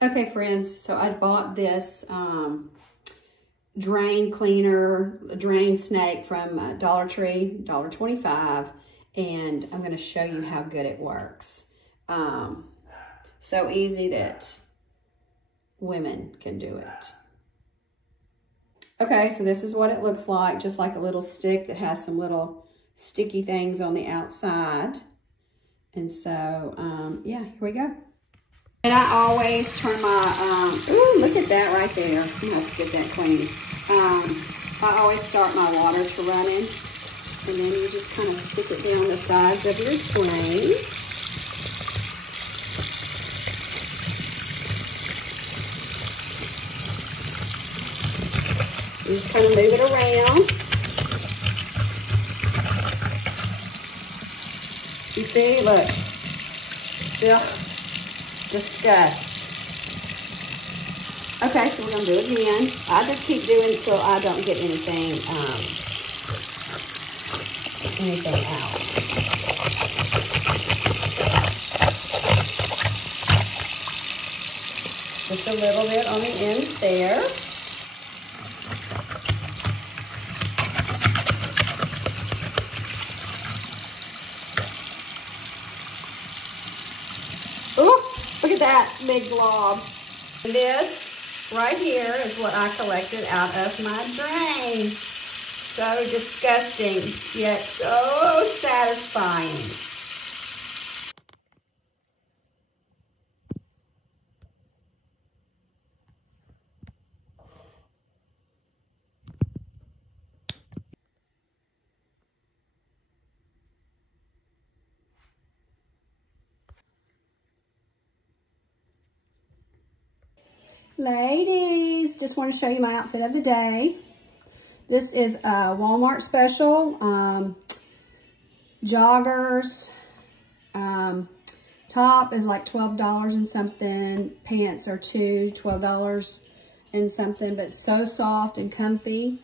Okay, friends, so I bought this drain cleaner, drain snake from Dollar Tree, $1.25, and I'm going to show you how good it works. So easy that women can do it. Okay, so this is what it looks like, just like a little stick that has some little sticky things on the outside. And so, yeah, here we go. And I always turn my, ooh, look at that right there. I'm gonna have to get that clean. I always start my water to running, and then you just kind of stick it down the sides of your flame. You just kind of move it around. You see, look. Ugh. Disgust. Okay, so we're going to do it again. I just keep doing until I don't get anything out. Just a little bit on the ends there. Ooh, look at that big blob. And this right here is what I collected out of my drain. So disgusting, yet so satisfying. Ladies, just want to show you my outfit of the day. This is a Walmart special. Joggers. Top is like $12 and something. Pants are $12 and something, but so soft and comfy.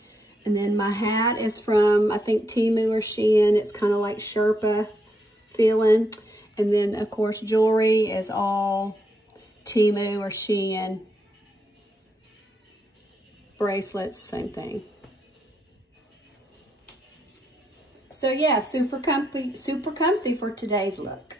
And then my hat is from, I think, Temu or Shein. It's kind of like Sherpa feeling. And then, of course, jewelry is all Temu or Shein. Bracelets, same thing. So yeah, super comfy for today's look.